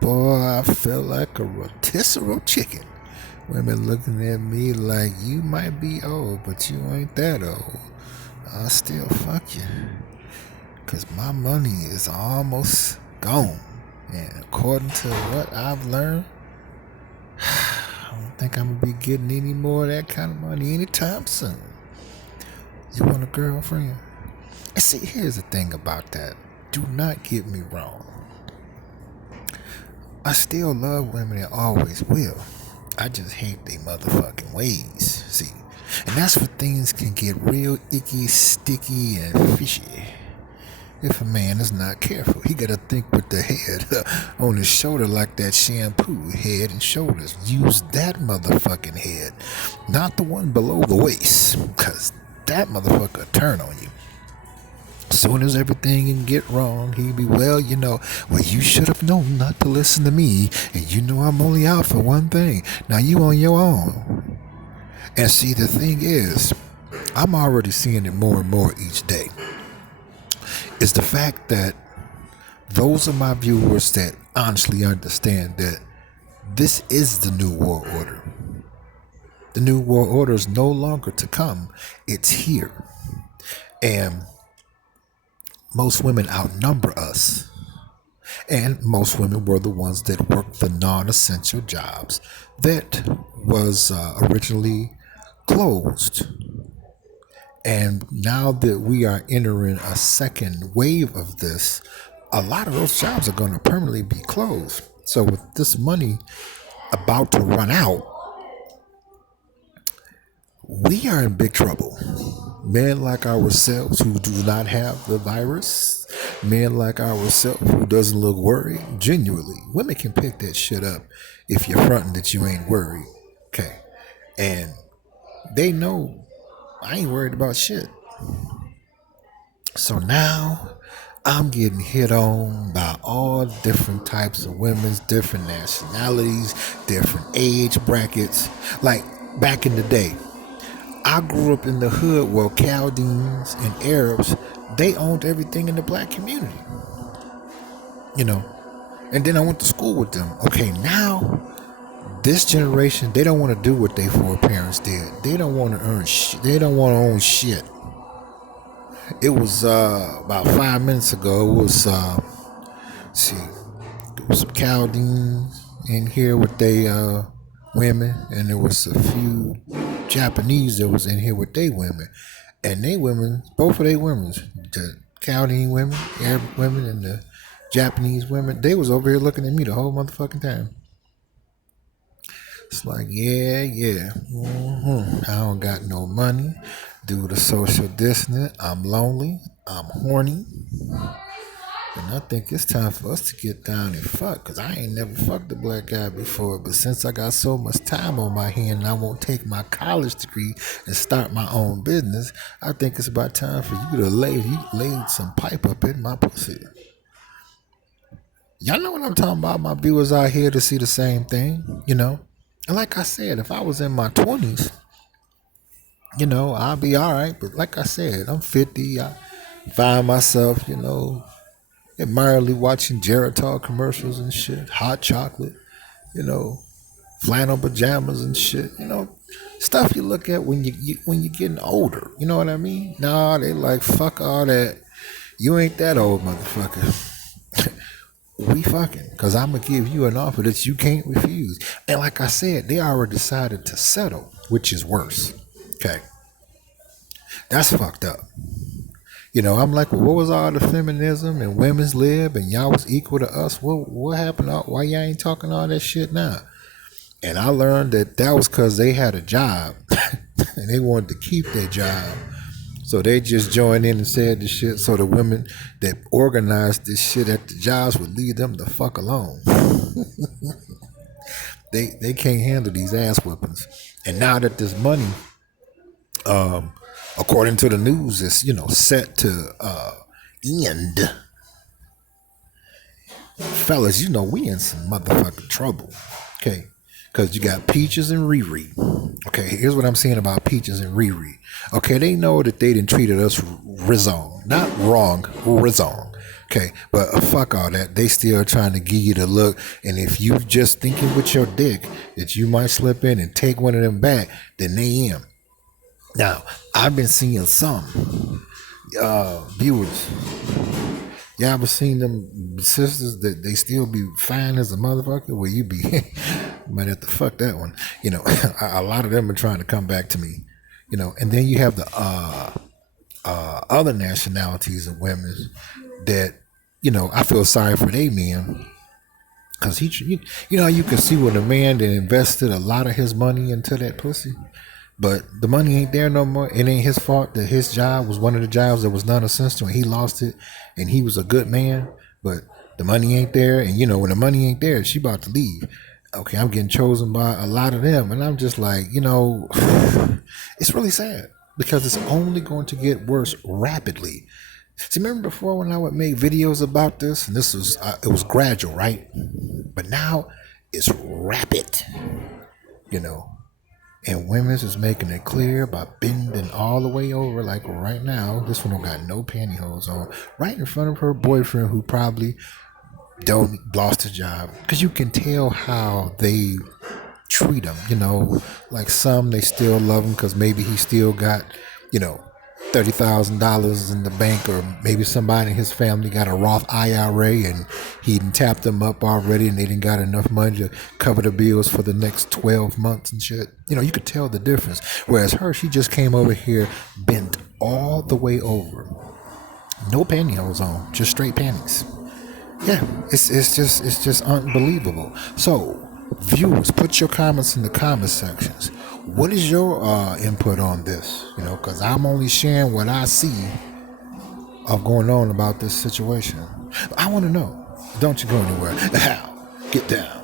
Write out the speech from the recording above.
Boy, I felt like a rotisserie chicken. Women looking at me like you might be old, but you ain't that old. I'll still fuck you. Cause my money is almost gone. And according to what I've learned, I don't think I'm gonna be getting any more of that kind of money anytime soon. You want a girlfriend? And see, here's the thing about that. Do not get me wrong. I still love women and always will. I just hate they motherfucking ways. See, and that's where things can get real icky, sticky, and fishy. If a man is not careful, he gotta think with the head on his shoulder like that shampoo, head and shoulders. Use that motherfucking head, not the one below the waist, cause that motherfucker turn on you. Soon as everything can get wrong, he'd be, well, you should have known not to listen to me, and you know I'm only out for one thing. Now you on your own. And see, the thing is, I'm already seeing it more and more each day, is the fact that those are my viewers that honestly understand that this is the new world order. The new world order is no longer to come. It's here. And most women outnumber us. And most women were the ones that worked the non-essential jobs that was originally closed. And now that we are entering a second wave of this, a lot of those jobs are going to permanently be closed. So with this money about to run out, we are in big trouble. Men like ourselves who do not have the virus, men like ourselves who doesn't look worried, genuinely, women can pick that shit up if you're fronting that you ain't worried. Okay. And they know I ain't worried about shit. So now I'm getting hit on by all different types of women's, different nationalities, different age brackets. Like back in the day, I grew up in the hood where Chaldeans and Arabs, they owned everything in the black community. And then I went to school with them. Okay, now this generation, they don't want to do what their foreparents did. They don't want to earn shit. They don't want to own shit. It was about 5 minutes ago. It was there was some Chaldeans in here with their women, and there was a few Japanese that was in here with their women. And they women, both of their women, the Chaldean women, Arabic women, and the Japanese women, they was over here looking at me the whole motherfucking time. It's like, yeah. I don't got no money due to social distancing. I'm lonely. I'm horny. And I think it's time for us to get down and fuck. Because I ain't never fucked a black guy before. But since I got so much time on my hand and I won't take my college degree and start my own business, I think it's about time for you to lay some pipe up in my pussy. Y'all know what I'm talking about? My viewers out here to see the same thing, And like I said, if I was in my 20s, I'll be all right. But like I said, I'm 50. I find myself, admirably watching Geritol commercials and shit, hot chocolate, flannel pajamas and shit, stuff you look at when you're getting older. You know what I mean? Nah, they like, fuck all that. You ain't that old, motherfucker. We fucking, because I'm going to give you an offer that you can't refuse. And like I said, they already decided to settle, which is worse. Okay. That's fucked up. I'm like, well, what was all the feminism and women's lib and y'all was equal to us? What happened? Why y'all ain't talking all that shit now? And I learned that was because they had a job and they wanted to keep their job. So they just joined in and said the shit so the women that organized this shit at the jobs would leave them the fuck alone. They can't handle these ass whippings. And now that this money, according to the news, is, set to end. Fellas, we in some motherfucking trouble. Okay. Because you got Peaches and Riri. Okay, here's what I'm saying about Peaches and Riri. Okay, they know that they done treated us wrong. Not wrong, wrong. Okay, but fuck all that. They still trying to give you the look, and if you just thinking with your dick that you might slip in and take one of them back, then they am. Now, I've been seeing some viewers. Y'all ever seen them sisters that they still be fine as a motherfucker? Well, you be might have to fuck that one. You know, a lot of them are trying to come back to me. You know, and then you have the other nationalities of women that, you know, I feel sorry for they men. Cause you know, you can see when a man that invested a lot of his money into that pussy, but the money ain't there no more. It ain't his fault that his job was one of the jobs that was non-essential and he lost it, and he was a good man, but the money ain't there. And you know, when the money ain't there, she about to leave. Okay, I'm getting chosen by a lot of them, and I'm just like, you know, it's really sad because it's only going to get worse rapidly. See, remember before when I would make videos about this, and this was it was gradual, right? But now it's rapid, you know. And women's is making it clear by bending all the way over, like right now. This one don't got no pantyhose on, right in front of her boyfriend, who probably don't lost his job. Because you can tell how they treat him. You know, like some they still love him because maybe he still got, you know, $30,000 in the bank, or maybe somebody in his family got a Roth IRA and he done tapped them up already, and they didn't got enough money to cover the bills for the next 12 months and shit. You know, you could tell the difference. Whereas her, she just came over here bent all the way over, no pantyhose on, just straight panties. Yeah, it's just unbelievable. So, viewers, put your comments in the comment sections. What is your input on this? You know, because I'm only sharing what I see of going on about this situation. I want to know. Don't you go anywhere. How? Get down.